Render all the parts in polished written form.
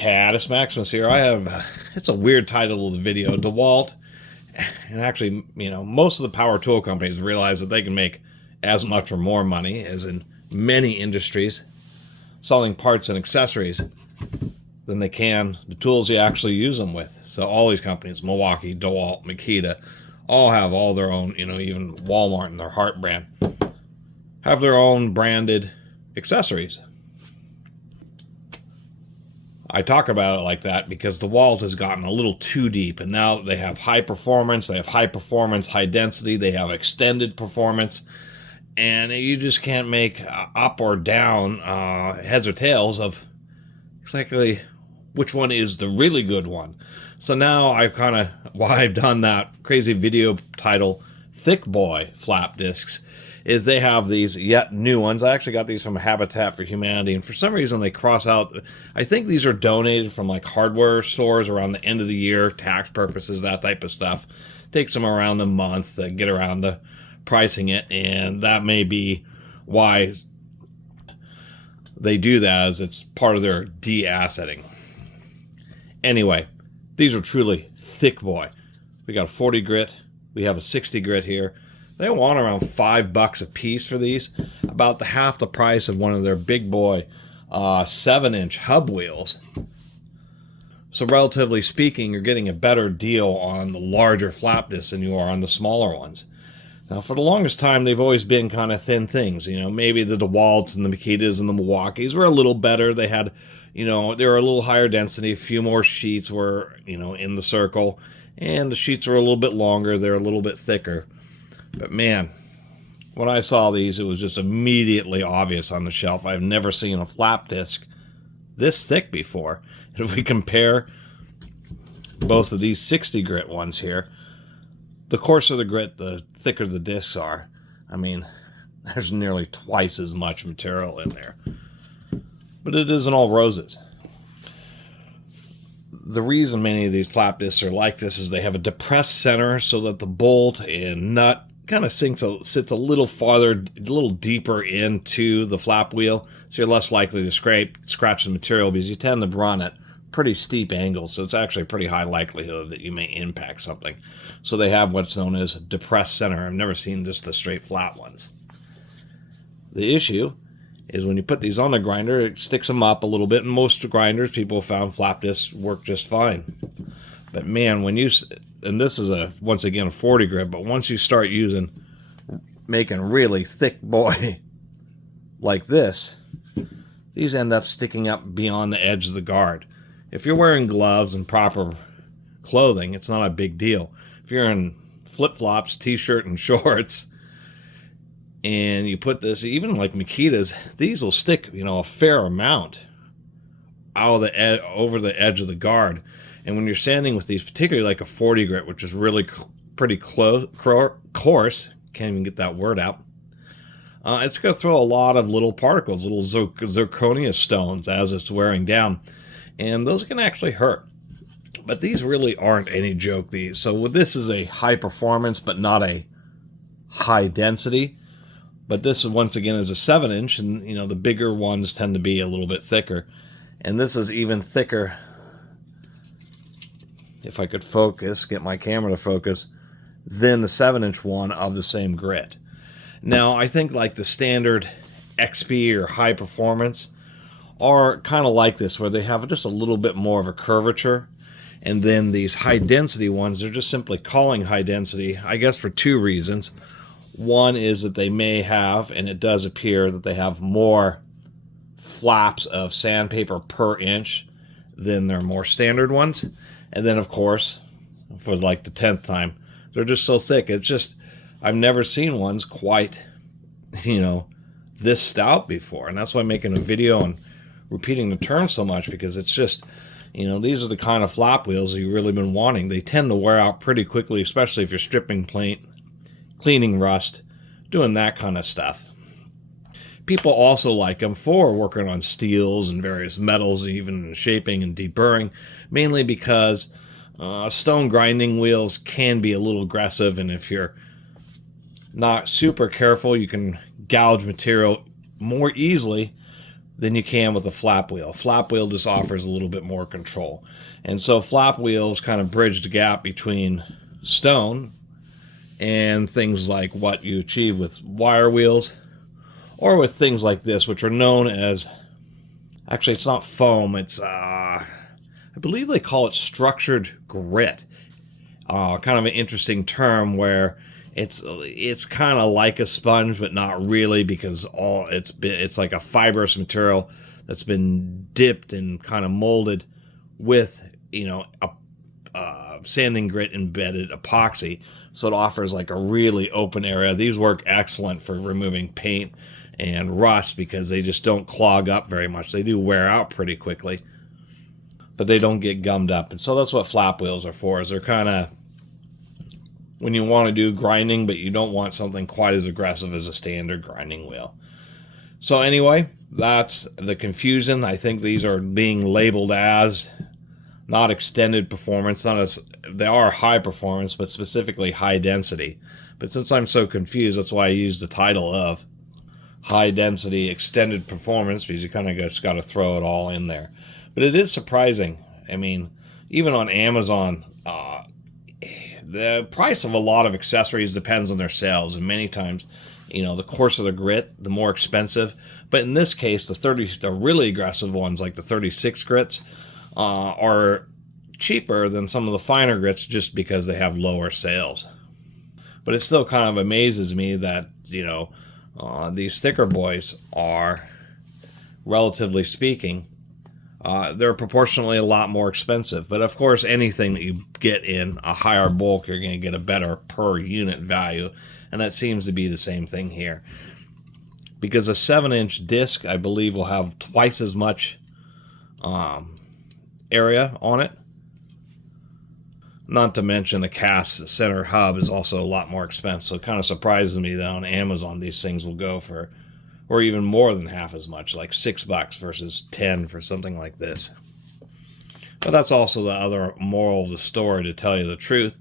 Catus, Maximus here. I have, it's a weird title of the video, DeWalt. And actually, most of the power tool companies realize that they can make as much or more money as in many industries selling parts and accessories than they can the tools you actually use them with. So all these companies, Milwaukee, DeWalt, Makita, all have all their own, even Walmart and their Heart brand, have their own branded accessories. I talk about it like that because DeWalt has gotten a little too deep, and now they have high performance, high density, they have extended performance, and you just can't make up or down heads or tails of exactly which one is the really good one. So now I've why I've done that crazy video title, Thick Boy flap discs, is they have these yet new ones. I actually got these from Habitat for Humanity, and for some reason they cross out. I think these are donated from like hardware stores around the end of the year, tax purposes, that type of stuff. Takes them around a month to get around to pricing it, and that may be why they do that, as it's part of their de-assetting. Anyway, these are truly thick boy. We got a 40 grit, we have a 60 grit here. They want around $5 a piece for these, about the half the price of one of their big boy 7-inch hub wheels. So relatively speaking, you're getting a better deal on the larger flap discs than you are on the smaller ones. Now, for the longest time, they've always been kind of thin things. Maybe the DeWalts and the Makitas and the Milwaukees were a little better. They had, they were a little higher density. A few more sheets were, in the circle. And the sheets were a little bit longer. They're a little bit thicker. But man, when I saw these, it was just immediately obvious on the shelf. I've never seen a flap disc this thick before. And if we compare both of these 60 grit ones here, the coarser the grit, the thicker the discs are. I mean, there's nearly twice as much material in there. But it isn't all roses. The reason many of these flap discs are like this is they have a depressed center so that the bolt and nut kind of sits a little farther, a little deeper into the flap wheel, so you're less likely to scratch the material because you tend to run at pretty steep angles, so it's actually a pretty high likelihood that you may impact something. So they have what's known as depressed center. I've never seen just the straight flat ones. The issue is when you put these on the grinder, it sticks them up a little bit, and most grinders, people have found flap discs work just fine. But man, and this is once again a 40 grit, but once you start making really thick boy like this, these end up sticking up beyond the edge of the guard. If you're wearing gloves and proper clothing, it's not a big deal. If you're in flip-flops, t-shirt, and shorts, and you put this, even like Makitas, these will stick, a fair amount out of over the edge of the guard. And when you're sanding with these, particularly like a 40 grit, which is really pretty coarse, can't even get that word out, it's going to throw a lot of little particles, little zirconia stones as it's wearing down. And those can actually hurt. But these really aren't any joke, these. So this is a high performance, but not a high density. But this, once again, is a 7-inch, and, the bigger ones tend to be a little bit thicker. And this is even thicker. If I could focus, get my camera to focus, than the 7-inch one of the same grit. Now, I think like the standard XP or high performance are kind of like this, where they have just a little bit more of a curvature. And then these high density ones, they're just simply calling high density, I guess, for two reasons. One is that they may have, and it does appear that they have more flaps of sandpaper per inch than their more standard ones. And then, of course, for like the 10th time, they're just so thick. It's just, I've never seen ones quite, this stout before. And that's why I'm making a video and repeating the term so much, because it's just, these are the kind of flap wheels you've really been wanting. They tend to wear out pretty quickly, especially if you're stripping paint, cleaning rust, doing that kind of stuff. People also like them for working on steels and various metals, even shaping and deburring, mainly because stone grinding wheels can be a little aggressive, and if you're not super careful, you can gouge material more easily than you can with a flap wheel. Flap wheel just offers a little bit more control. And so flap wheels kind of bridge the gap between stone and things like what you achieve with wire wheels, or with things like this, which are known as, actually it's not foam, it's I believe they call it structured grit. Kind of an interesting term, where it's kind of like a sponge, but not really, because it's like a fibrous material that's been dipped and kind of molded with, you know, a sanding grit embedded epoxy. So it offers like a really open area. These work excellent for removing paint and rust, because they just don't clog up very much. They do wear out pretty quickly, but they don't get gummed up. And so that's what flap wheels are for, is they're kind of when you want to do grinding, but you don't want something quite as aggressive as a standard grinding wheel. So anyway, that's the confusion. I think these are being labeled as not extended performance, they are high performance, but specifically high density. But since I'm so confused, that's why I used the title of high density extended performance, because you kind of just got to throw it all in there. But it is surprising. I mean, even on Amazon, the price of a lot of accessories depends on their sales, and many times, you know, the coarser the grit, the more expensive. But in this case, the really aggressive ones, like the 36 grits, are cheaper than some of the finer grits, just because they have lower sales. But it still kind of amazes me that, you know, these sticker boys are, relatively speaking, they're proportionally a lot more expensive. But of course, anything that you get in a higher bulk, you're going to get a better per unit value. And that seems to be the same thing here. Because a 7-inch disc, I believe, will have twice as much area on it. Not to mention the cast center hub is also a lot more expensive. So it kind of surprises me that on Amazon these things will go for, or even more than half as much, like $6 versus 10 for something like this. But that's also the other moral of the story, to tell you the truth,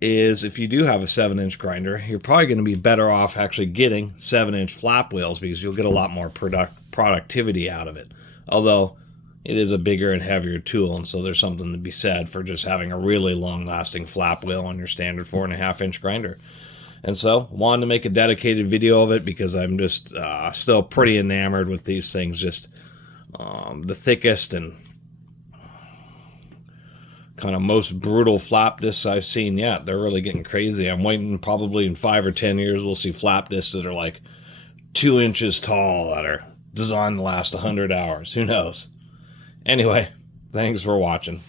is if you do have a 7-inch grinder, you're probably going to be better off actually getting 7-inch flap wheels, because you'll get a lot more productivity out of it. Although it is a bigger and heavier tool, and so there's something to be said for just having a really long-lasting flap wheel on your standard 4.5-inch grinder. And so, wanted to make a dedicated video of it, because I'm just still pretty enamored with these things. Just the thickest and kind of most brutal flap discs I've seen yet. They're really getting crazy. I'm waiting, probably in 5 or 10 years, we'll see flap discs that are like 2 inches tall, that are designed to last 100 hours. Who knows? Anyway, thanks for watching.